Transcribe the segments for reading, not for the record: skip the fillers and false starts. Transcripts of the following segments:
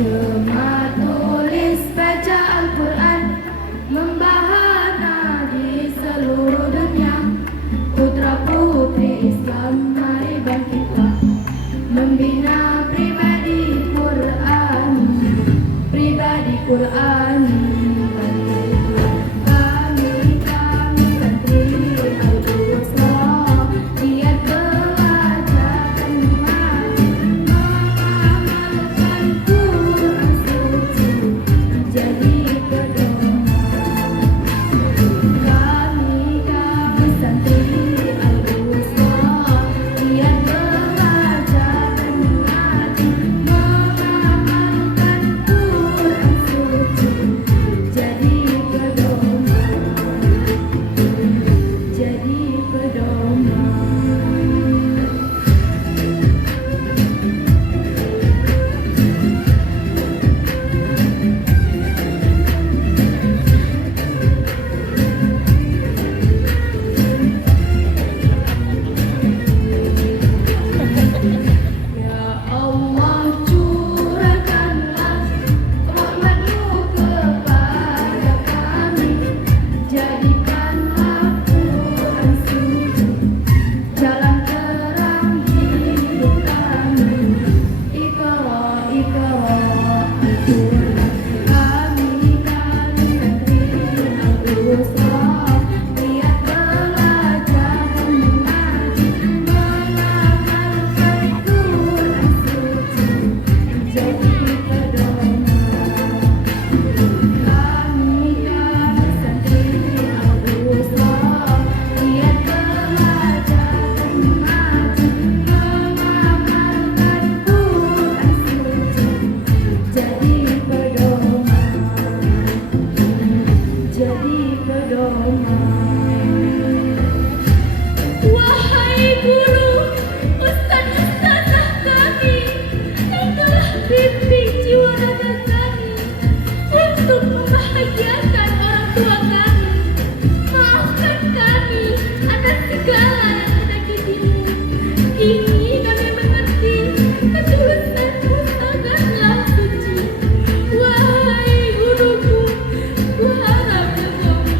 Gemar tulis baca Al-Quran, membahana di seluruh dunia. Putra putri Islam mari bangkitlah, membina pribadi Quran, pribadi Quran. Wahai guru, ustaz-ustazah kami yang telah bimbing jiwa raga kami untuk membahagiakan orang tua kami, maafkan kami atas segala yang menyakitimu. Kini kami mengerti ketulusanmu sangatlah suci. Wahai guruku, kuharap kami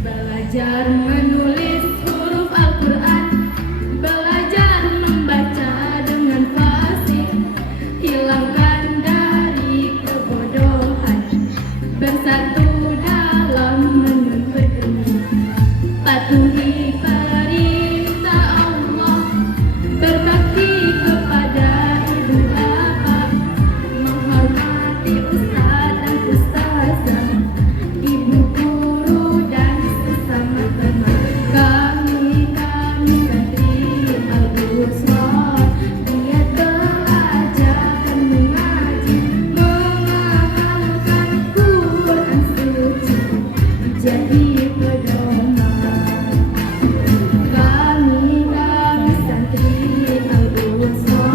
belajar menulis huruf Al-Quran, belajar membaca dengan fasih, hilangkan dari kebodohan, bersatu dalam menuntut ilmu, patuhi perintah Allah, berbakti kepada ibu bapa, menghormati ustaz dan ustazah, ibu guru dan sesama teman. Kami santri Al-Busra, niat belajar dan mengaji, mengamalkan Quran suci, jadi pedoman. Kami santri Al-Busra,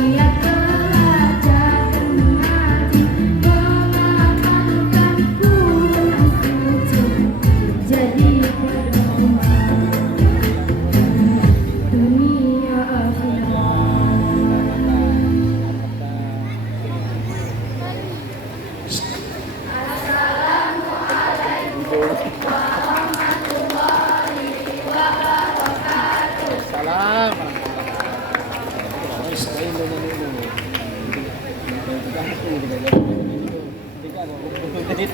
niat belajar dan mengaji, mengamalkan Quran suci, jadi pedoman dunia akhirat. Salam. Stay dulu dulu. Tidak ada